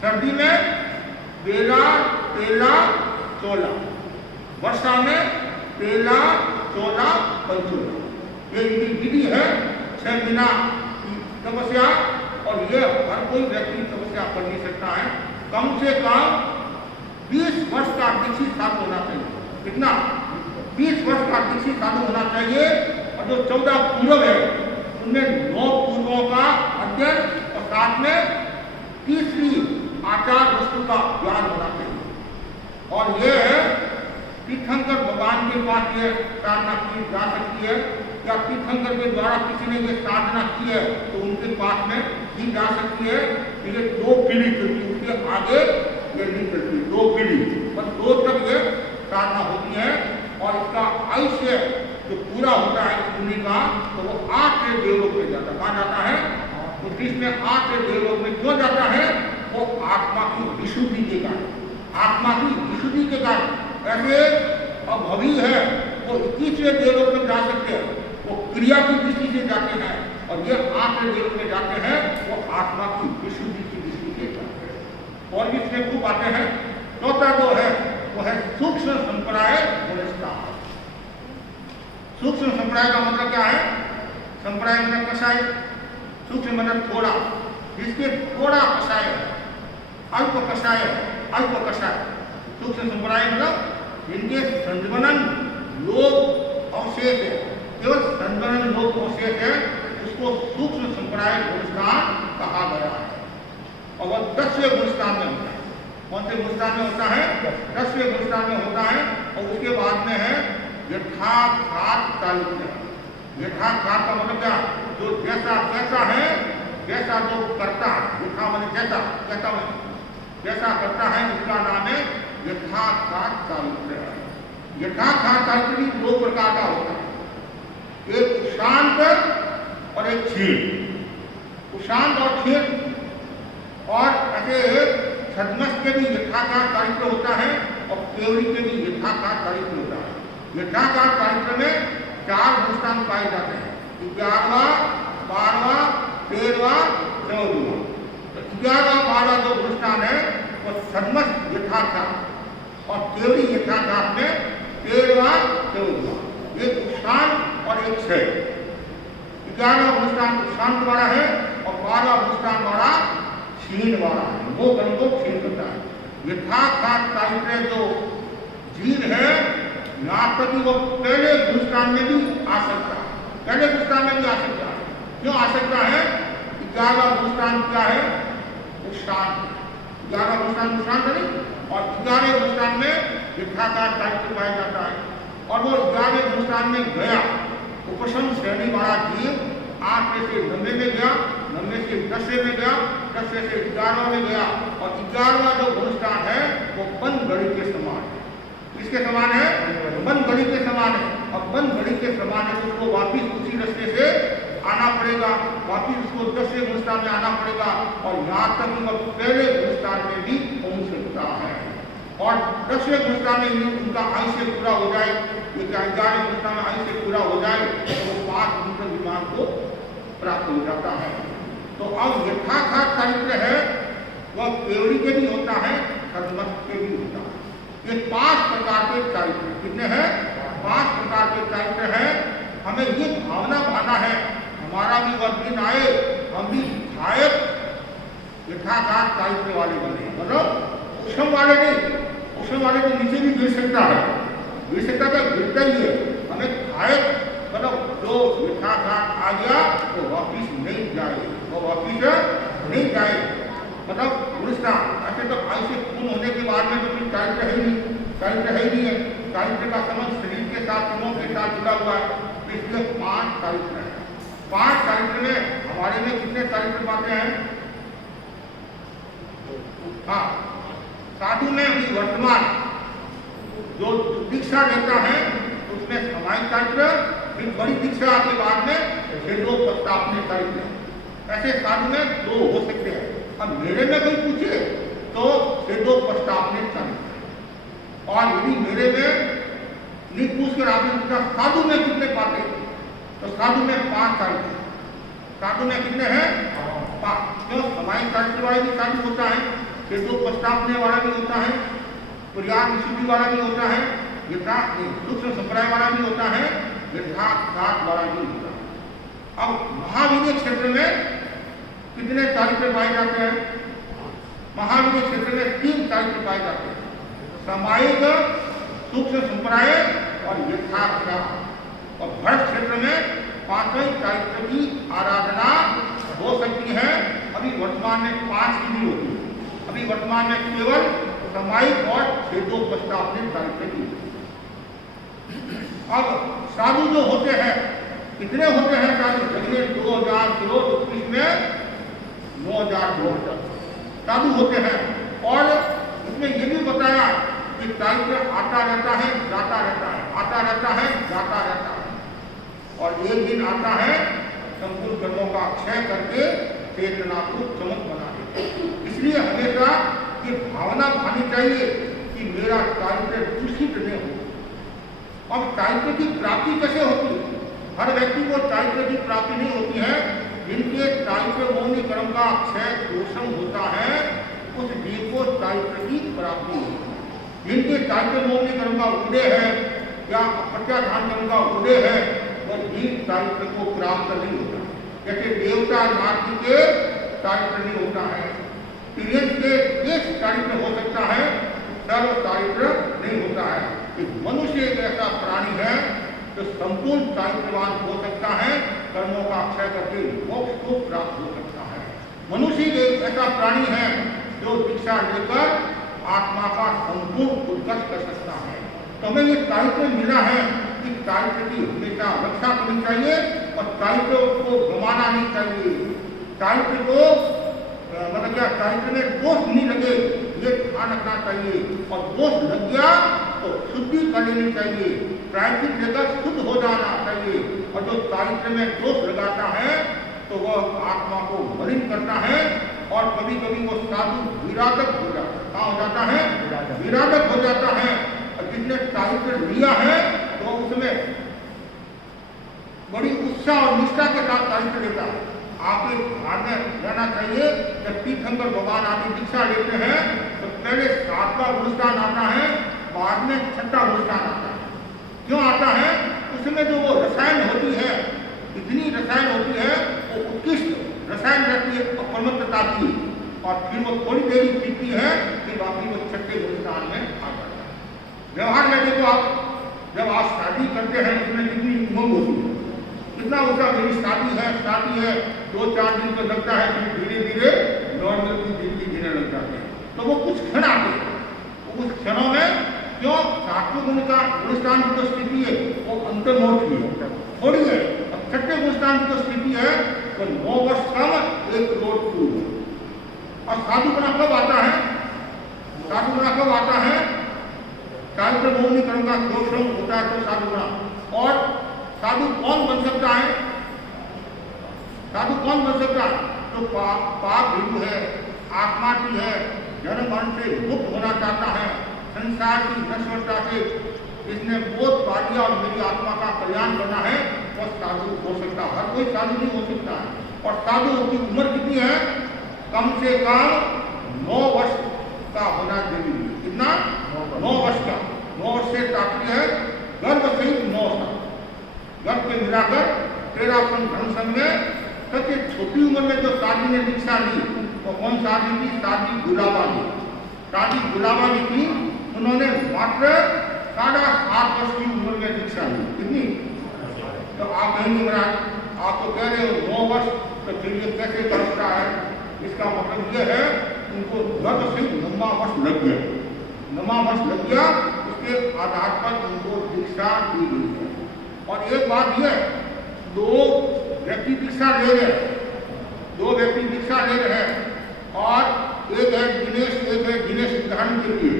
सर्दी में बेला, तेला, चोला। वर्षा में तेला, चोला, पंचोला। ये इनकी विधि है 6 महीना की तपस्या। और ये हर कोई व्यक्ति तपस्या कर नहीं सकता है। कम से कम 20 वर्ष का दीक्षित साधु होना चाहिए। कितना? 20 वर्ष का दीक्षित साधु होना चाहिए। और जो 14 पूर्व है उनमें 9 पूर्वों का अध्ययन और साथ में तीसरी आचार वस्तु का ज्ञान होना चाहिए। और ये तीर्थंकर भगवान के पास ये साधना की जा सकती है, या तीर्थंकर के द्वारा किसी ने ये साधना की है तो उनके पास में की जा सकती है। ये 2 पीढ़ी चलती है, उसके आगे ये नहीं चलती। 2 पीढ़ी बस 2 तक ये साधना होती है। और इसका आयुष्य जो पूरा होता है इस मुनि का, तो वो 8 देवलोक में जाता है। कहाँ जाता है? उत्कृष्ट में 8 देवलोक में क्यों जाता है? वो आत्मा की विशुद्धि के कारण, आत्मा की विशुद्धि के कारण। ऐसे अभवी है वो 21वें देवलोक में जा सकते हैं, वो क्रिया की दृष्टि से जाते हैं। और ये 8 देवलोक में जाते हैं, वो आत्मा की विशुद्धि की दृष्टि से जाते हैं। और भी इसमें खूब आते हैं। चौथा जो है वो है सूक्ष्म संप्रदाय पुरस्कार। सूक्ष्म संप्रदाय का मतलब क्या है? संप्रदाय मतलब कषाय, सूक्ष्म मतलब थोड़ा, जिसके थोड़ा कषाय है, अल्प कषाय है, अल्प कषाय। सूक्ष्म संप्रदाय मतलब जिनके संजनन लोक अवशेष है, केवल संजनन लोक अवशेष है, उसको सूक्ष्म संप्रदाय गुणस्थान कहा गया है। और वह 10वें गुणस्थान में होता है। कौन से गुणस्थान में होता है? 10वें गुणस्थान में होता है। और उसके बाद में है यथार्थात चारित्र्य। यथार्थात का मतलब क्या? जो जैसा कैसा है वैसा जो करता है, यथा माने जैसा, कैसा माने जैसा करता है, उसका नाम है यथार्थात चारित्र्य। यथार्थात चारित्र्य भी 2 प्रकार का होता है, एक शांत और एक क्षीण। शांत और क्षीण। और ऐसे छद्मस के भी यथाकार चारित्र होता है और केवली के भी यथाकार चारित्र होता है। यथाकार चारित्र में 4 गुणस्थान पाए जाते हैं, 11वां, 12वां, 13वां, 14वां। तो 11वां, 12वां जो गुणस्थान है वो छद्मस यथाकार और केवली यथाकार में 13वां, 14वां। एक शांत और एक क्षय। 11वां गुणस्थान शांत वाला है और 12वां गुणस्थान वाला क्षीण वाला है। वो गण को क्षीण करता है। यथार्थात चारित्र जो जीव है, यहाँ तक कि वो पहले गुणस्थान में भी आ सकता है, पहले गुणस्थान में भी आ सकता है। क्यों आ सकता है? 11वां गुणस्थान क्या है? वो शांत। 11वां गुणस्थान शांत नहीं, और 11वें गुणस्थान में यथाकार चारित्र पाया जाता है। और वो 11वें गुणस्थान में गया, उपशम श्रेणी वाला जीव 8 में से 90 में गया, 90 से 10वें में गया, 10 से 11वें में गया। और 11वां जो गुणस्थान है वो बंद घड़ी के समान है। किसके समान है? बंद घड़ी के समान है। और बंद घड़ी के समान है तो उसको वापिस उसी रास्ते से आना पड़ेगा, वापिस उसको 10वें गुणस्थान में आना पड़ेगा। और यहाँ तक कि वो पहले गुणस्थान में भी पहुँच सकता है। और 10वें गुणस्थान में उनका आयुष्य पूरा हो जाए, ये 11वें गुणस्थान में आयुष्य पूरा हो जाए तो वो 5 मीटर विमान को प्राप्त हो जाता है। तो अब यथार्थात चारित्र है वह केवली के भी होता है, छद्मस के भी होता है। ये 5 प्रकार के चारित्र कितने हैं? 5 प्रकार के चारित्र हैं। हमें ये भावना भाना है हमारा भी वह दिन आए, हम भी शायद यथार्थात चारित्र वाले बने। मतलब उष्म वाले नहीं, उष्म वाले तो नीचे भी गिर सकता है, गिर सकता तो गिरता ही है। हमें शायद मतलब जो यथार्थात आ गया तो वापिस नहीं जाए, वो वापिस नहीं जाए। मतलब गुणस्थान ऐसे तो आयुष्य पूर्ण होने के बाद में तो फिर चारित्र है ही नहीं, चारित्र है ही नहीं है। चारित्र का संबंध शरीर के साथ, कर्मों के साथ जुड़ा हुआ है, इसलिए 5 चारित्र है। 5 चारित्र में हमारे में कितने चारित्र पाते हैं? हाँ, साधु में भी वर्तमान जो दीक्षा लेता है उसमें सामायिक चारित्र, फिर बड़ी दीक्षा के बाद में छेदो प्रस्तापनीय चारित्र, ऐसे साधु में 2 हो सकते हैं। अब मेरे में कोई पूछे तो छेदो प्रस्तापनीय चारित्र, और यदि मेरे में नहीं पूछ कर आपने पूछा साधु में कितने पाते, तो साधु में 5 चारित्र। साधु में कितने हैं? 5। क्यों? सामायिक चारित्र वाला भी साधु होता है, छेदो प्रस्तापनीय वाला भी होता है, पुर्याद विशुद्धि वाला भी होता है, यथार्थ सूक्ष्म संप्रदाय वाला भी होता है, यथार्थ वाला भी होता है। अब महाविनय क्षेत्र में कितने चारित्र पाए जाते हैं? महाविनय क्षेत्र में 3 चारित्र पाए जाते हैं, सामायिक, सूक्ष्म संप्रदाय और यथार्थ। और भरत क्षेत्र में 5वें चारित्र की आराधना हो सकती है। अभी वर्तमान में 5 की भी होती है, अभी वर्तमान में केवल सामायिक और छेदो प्रस्तापनीय चारित्र की। अब साधु जो होते हैं, कितने होते हैं साधु? जगह 2000 करोड़, इसमें 9000 करोड़ साधु होते हैं। और उसमें ये भी बताया कि चारित्र आता रहता है, जाता रहता है, आता रहता है, जाता रहता है, और एक दिन आता है संपूर्ण कर्मों का क्षय करके चेतना को चमक बना देता। इसलिए हमेशा ये भावना भानी चाहिए कि मेरा चारित्र दूषित नहीं हो। अब चारित्र की प्राप्ति कैसे होती है? हर व्यक्ति को चारित्र की प्राप्ति नहीं होती है। जिनके चारित्र मौनी कर्म का क्षय दोषम होता है, उस जीव को चारित्र की प्राप्ति होती है। जिनके चारित्र मौनी कर्म का उदय है या प्रत्याधान कर्म का उदय है, वह जीव चारित्र को प्राप्त नहीं होता। जैसे देवता नारदी के चारित्र नहीं होता है, तिर्यक के देश चारित्र हो सकता है, सर्व चारित्र नहीं होता है। मनुष्य एक ऐसा प्राणी है जो संपूर्ण चारित्रवान हो सकता है, कर्मों का क्षय करके मोक्ष को प्राप्त हो सकता है। मनुष्य एक ऐसा प्राणी है जो दीक्षा लेकर आत्मा का संपूर्ण उत्कर्ष कर सकता है। तो हमें ये चारित्र मिला है कि चारित्र की हमेशा रक्षा करनी चाहिए और चारित्र को गंवाना नहीं चाहिए। चारित्र को मतलब क्या, चारित्र में दोष नहीं लगे ये ध्यान रखना चाहिए, और दोष लग गया तो शुद्धि कर लेनी चाहिए, प्रायश्चित लेकर शुद्ध हो जाना चाहिए। और जो चारित्र में दोष लगाता है तो वह आत्मा को मलिन करता है, और कभी कभी वो साधु विराधक हो जाता है। कहाँ हो जाता है? विराधक हो जाता है। और जिसने चारित्र लिया है तो उसमें बड़ी उत्साह और निष्ठा के साथ चारित्र लेता है। आपके ध्यान में रहना चाहिए, जब तीर्थंकर भगवान आदि दीक्षा लेते हैं तो पहले 7वां अनुष्ठान आता है, बाद में 6वां अनुष्ठान आता है। क्यों आता है? उसमें जो वो रसायन होती है, इतनी रसायन होती है, वो उत्कृष्ट रसायन रहती है अपरमत्तता की, और फिर वो थोड़ी देरी पीती है, फिर बाकी वो 6वें अनुष्ठान में आ जाता है। व्यवहार में देखो आप, जब आप शादी करते हैं उसमें कितनी उमंग होती है, कितना उसका मेरी शादी है 2-4 दिन तो लगता है, फिर धीरे धीरे नॉर्मल की जिंदगी जीने लग जाते हैं। तो वो कुछ क्षण आते हैं, उस क्षणों में क्यों 7वें अनुष्ठान की जो स्थिति है वो अंतर्मोक्ष की है, थोड़ी है। अब 6वें अनुष्ठान की जो स्थिति है तो 9 वर्ष कम 1 करोड़ पूर्व। और साधुपना कब आता है? साधुपना कब आता है? चारित्र मौनी कर्म का दोषम होता है तो साधुपना। और साधु कौन बन सकता है? साधु कौन बन सकता है? तो पाप हिंदू है, आत्मा की है, जन्म मरण से मुक्त होना चाहता है, संसार की नश्वरता से इसने बोध पा लिया और मेरी आत्मा का कल्याण करना है, वह साधु हो सकता है। हर कोई साधु नहीं हो सकता है। और साधु की उम्र कितनी है? कम से कम 9 वर्ष का होना जरूरी है। कितना? 9 वर्ष का। 9 वर्ष से तात्पर्य है गर्भ सहित 9 साल, गर्भ के मिलाकर 13 धर्म संघ में। सबसे छोटी उम्र में जो शादी ने दीक्षा ली वो कौन शादी थी? शादी गुलाबा ली। शादी गुलाबा ली थी, उन्होंने मात्र 7.5 वर्ष की उम्र में दीक्षा ली। कितनी? तो आप कहेंगे महाराज आप तो कह रहे हो 9 वर्ष, तो फिर ये कैसे करता है? इसका मतलब ये है उनको गर्भ से 9वां वर्ष लग गया। 9वां वर्ष लग गया, उसके आधार पर उनको दीक्षा दी गई है। और एक बात यह, दो व्यक्ति दीक्षा ले रहे हैं और एक है दिनेश उदाहरण के लिए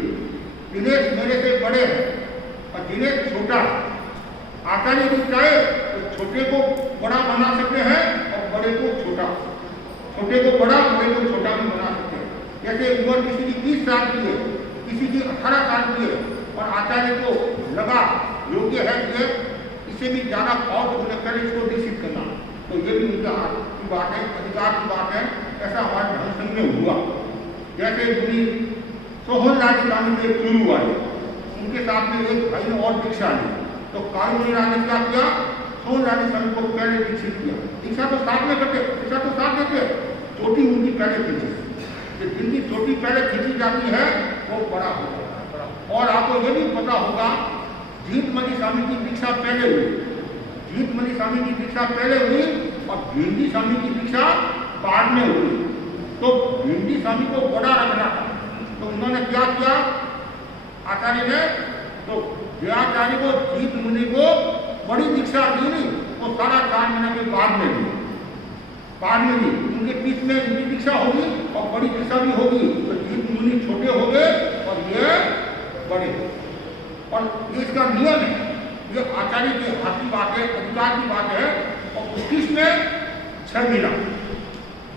दिनेश मेरे से बड़े हैं और दिनेश छोटा। आचार्य जी चाहे तो छोटे को बड़ा बना सकते हैं और बड़े को छोटा, छोटे को बड़ा, बड़े को छोटा भी बना सकते हैं। जैसे उम्र किसी की 20 साल की है, किसी की 18 साल की है और आचार्य को लगा योग्य है कि इससे भी ज़्यादा और तो पहले इसको दीक्षित करना, तो ये भी उनका की बात है, अधिकार की बात है। ऐसा हमारे धर्म संघ में हुआ। जैसे मुनि सोहनलाल स्वामी थे चूरू वाले, उनके साथ में एक भाई ने और दीक्षा ली, तो काली मुनि राज ने क्या किया, सोहनलाल स्वामी को पहले दीक्षित किया। दीक्षा तो साथ में करते, दीक्षा तो साथ देते, चोटी उनकी पहले खींची। जिनकी चोटी पहले खींची जाती है वो बड़ा हो जाता है। और आपको ये भी पता होगा, जीतमणि स्वामी की दीक्षा पहले हुई, जीतमणि स्वामी की दीक्षा पहले हुई और भिंडी स्वामी की दीक्षा बाद में हुई। तो भिंडी स्वामी को बड़ा रखना था, तो उन्होंने क्या किया आचार्य ने, तो जयाचार्य को जीत मुनि को बड़ी दीक्षा दी नहीं, वो सारा 4 महीने के बाद में दी, उनके बीच में इनकी दीक्षा होगी और बड़ी दीक्षा भी होगी। तो जीत मुनि छोटे हो गए और ये बड़े, और इसका नियम है, ये आचार्य के हाथ की बात है, अधिकार की बात है। और 21 में 6 महीना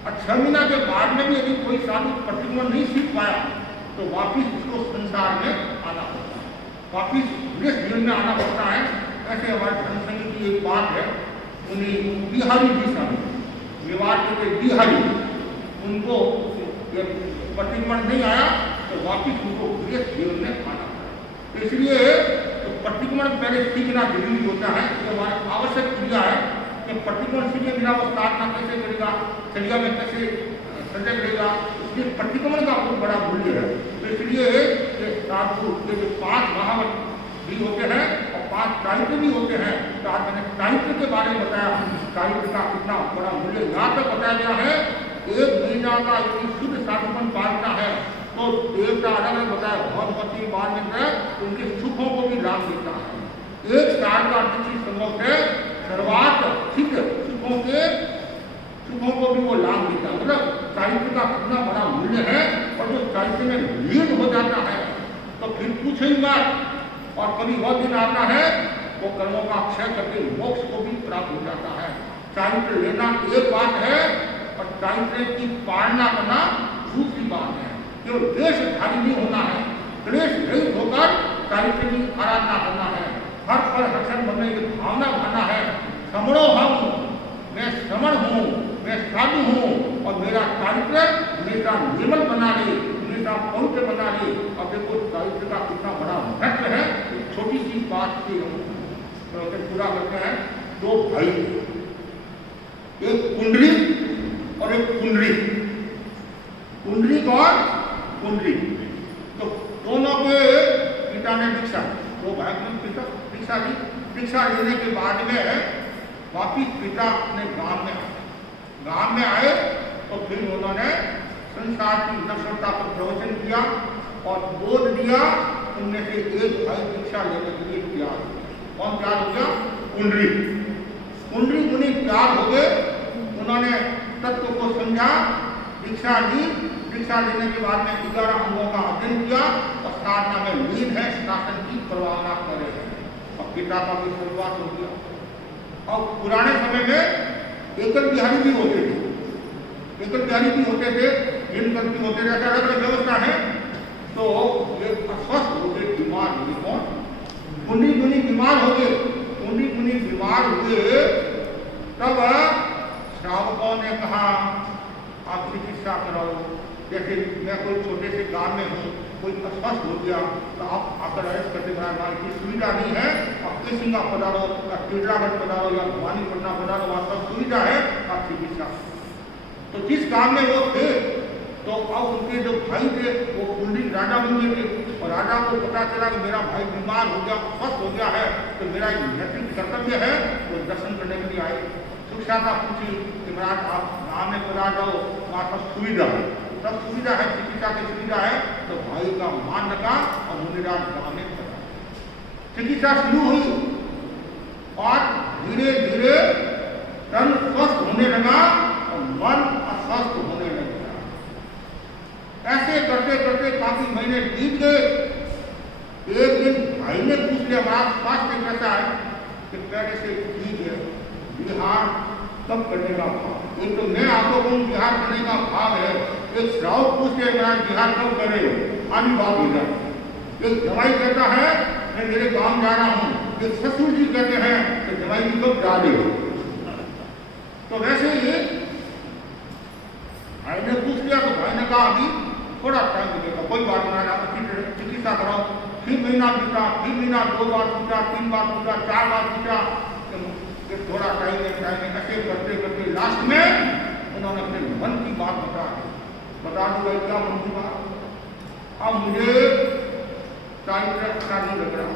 और 6 महीना के बाद में भी यदि कोई साधु प्रतिक्रमण नहीं सीख पाया तो वापिस उसको संसार में आना पड़ता है, वापिस गृह जीवन में आना पड़ता है। ऐसे हमारे धर्म संघ की एक बात है, उन्हें बिहारी जी स्वामी मेवाड़ के बिहारी, उनको प्रतिक्रमण नहीं आया तो वापिस उनको गृह जीवन में आना पड़ा। तो इसलिए तो प्रतिक्रमण पहले सीखना जरूरी होता है, ये हमारी आवश्यक क्रिया है कि प्रतिक्रमण सीखे बिना वो साधना कैसे करेगा, चर्या में कैसे संजय करेगा, इसलिए प्रतिक्रमण का बहुत बड़ा मूल्य है। तो इसलिए ये साधु के जो 5 महावत भी होते हैं और 5 चारित्र भी होते हैं। तो आज मैंने चारित्र के बारे में बताया, चारित्र का कितना बड़ा मूल्य यहाँ तक बताया गया है। 1 महीना का यदि शुद्ध साधुपन पालना है तो देवता अलग अलग बताया, भगवती बाल मित्र उनके सुखों को भी लाभ देता है। 1 साल का दीक्षित संभव है, सर्वाधिक सुखों को भी वो लाभ देता है। मतलब चारित्र का कितना बड़ा मूल्य है, और जो चारित्र में लीन हो जाता है तो फिर पूछो ही मत। और कभी वह दिन आता है वो कर्मों का क्षय करके मोक्ष को भी प्राप्त हो जाता है। चारित्र लेना एक बात है और चारित्र की पालना करना दूसरी बात है। केवल देशधारी नहीं होना है, क्लेश रहित होकर चारित्र की आराधना करना है, हर पर हर्षण बनने की भावना बनाना है। समणो हम, मैं समण हूँ, मैं साधु हूँ और मेरा चारित्र हमेशा निर्मल बना ले, हमेशा पवित्र बना ले। और देखो चारित्र का कितना बड़ा महत्व है। एक छोटी सी बात से हम पूरा करते हैं। 2 भाई, एक कुंडली और एक कुंडली, कुंडली और कुंडली, तो दोनों के पिता ने दीक्षा, 2 भाई ने दीक्षा ली। दीक्षा लेने के बाद में वापिस पिता अपने गांव में आए तो फिर उन्होंने संसार की नश्वरता पर प्रवचन किया और बोध दिया। उनमें से एक भाई दीक्षा लेने के लिए तैयार हो गया। कौन तैयार हो गया? कुंडली। कुंडली मुनि तैयार हो गए, उन्होंने तत्व को समझा, दीक्षा ली। दीक्षा लेने के बाद में 11 अंगों का अध्ययन किया और साधना में लीन है, शासन की परवाह कर रहे हैं और पिता का भी शुरुआत हो गया। और पुराने समय में एकल बिहारी भी होते थे, एकल बिहारी भी होते थे, जिन भी होते थे, अलग अलग व्यवस्था है। तो ये अस्वस्थ हो गए, बीमार हो गए। कौन? कुंडली मुनि बीमार हो गए। कुंडली मुनि बीमार हुए तब श्रावकों ने कहा आप चिकित्सा कराओ। जैसे मैं कोई छोटे से गांव में हूँ, कोई अस्वस्थ हो गया तो आप आकर अरेस्ट करते हमारी की सुविधा नहीं है, आप केसिंगा पधारो या टिडलागढ़ पधारो या भवानीपटना पधारो, वहाँ सब सुविधा है, आप चिकित्सा। तो जिस काम में वो थे तो अब उनके जो भाई थे वो कुंडली राजा बन गए थे और राजा को पता चला कि मेरा भाई बीमार हो गया, स्वस्थ हो गया है, तो मेरा नैतिक कर्तव्य है वो दर्शन करने के लिए आए। सुख्याता पूछी कि महाराज आप गाँव में पधार जाओ, वहाँ सब सुविधा है, सब सुविधा है, चिकित्सा की सुविधा है। तो भाई का मान रखा और मुनिराज गाँव में पधार। चिकित्सा शुरू हुई और धीरे धीरे तन स्वस्थ होने लगा और मन अस्वस्थ होने लगा। ऐसे करते करते काफी महीने बीत गए। एक दिन भाई ने पूछ लिया, हमारा स्वास्थ्य कैसा है? कि पहले से ठीक है, बिहार कब करने का भाव? एक तो मैं आपको कहूँ बिहार करने का भाव है, एक श्राव पूछ लिया बिहार कब करे, आनी बात हो जाए। एक जवाई कहता है मैं मेरे गांव जा रहा हूँ, एक ससुर जी कहते हैं कि जवाई जी कब डाले। तो वैसे ही भाई ने पूछ लिया तो भाई ने कहा अभी थोड़ा टाइम मिलेगा, कोई बात नहीं, आप अच्छी तरह चिकित्सा कराओ। फिर महीना बीता, फिर महीना 2 बार पूछा, 3 बार पूछा, 4 बार पूछा, फिर थोड़ा टाइम ऐसे करते करते लास्ट में उन्होंने अपने मन की बात बता दी। क्या मन की बात? अब मुझे टाइम अच्छा नहीं लग रहा,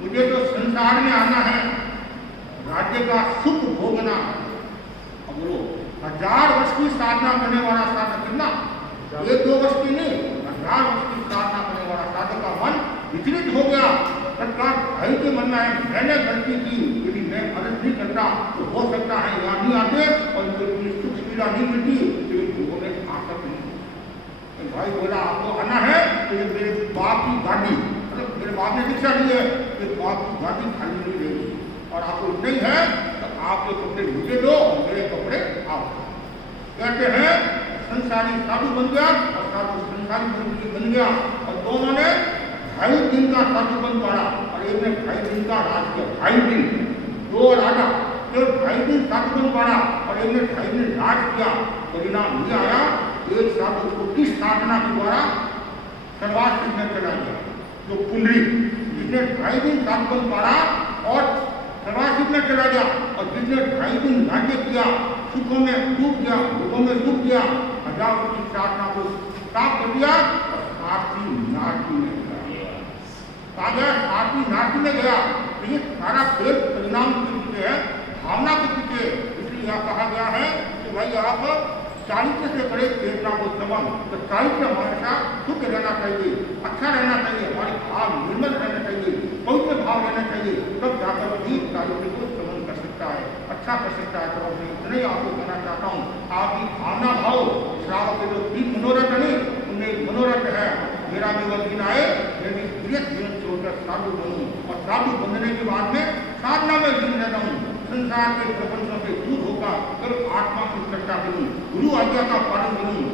मुझे तो संसार में आना है, राज्य का सुख भोगना। अब बोलो 1000 वर्ष की साधना करने वाला साधक कितना, 1-2 वर्ष की नहीं, 1000 वर्ष की साधना करने वाला साधक का मन विचलित हो गया। तत्काल भाई के मन में मैंने गलती की, यदि मैं मदद नहीं करता तो हो सकता है यहाँ नहीं आते और इनको इतनी सुख सुविधा नहीं मिलती, तो में आकर नहीं। भाई बोला आपको आना है तो ये मेरे बाप की गाड़ी, मतलब मेरे बाप ने दीक्षा ली है, ये बाप की गाड़ी खाली नहीं देगी, और आपको नहीं है तो आपके कपड़े मुझे दो और मेरे कपड़े आप। कहते हैं संसारी साधु बन गया और साधु संसारी बन गया, और दोनों ने 2.5 दिन का साधुपन पड़ा और एक ने 2.5 दिन का राज किया। 2.5 दिन 2 राजा, जो 2.5 दिन साधुपन पड़ा और एक ने 2.5 दिन राज किया। परिणाम ये आया, एक साधु को किस साधना के द्वारा सर्वास्थित में चला गया, जो पुंडरी, जिसने 2.5 दिन साधुपन पड़ा और सर्वास्थित में चला गया, और जिसने 2.5 दिन राज्य किया, सुखों में डूब गया, दुखों में डूब गया, 1000 की साधना को साफ कर दिया और साथी नाटी में नाटी में गया। तो ये सारा खेल परिणाम के पीछे है, भावना के पीछे। इसलिए यहाँ कहा गया है कि भाई आप चारित्र से बड़े चेतना को संबंध, तो चारित्र हमेशा शुद्ध रहना चाहिए, अच्छा रहना चाहिए, हमारे भाव निर्मल रहना चाहिए, पवित्र भाव रहना चाहिए, तब जाकर भी चारित्र को संबंध कर सकता है, अच्छा कर सकता है। तो मैं इतना ही आपको कहना चाहता हूँ, आपकी भावना भाव श्राव के जो 3 मनोरथ नहीं, उनमें एक मनोरथ है, मेरा भी वह दिन आए मेरी प्रिय जीवन छोड़कर साधु बनूं, और साधु बनने के बाद में साधना में लीन रहता हूँ, संसार के प्रपंचों से दूर होकर केवल आत्मा की चर्चा करूँ, गुरु आज्ञा का पालन करूँ,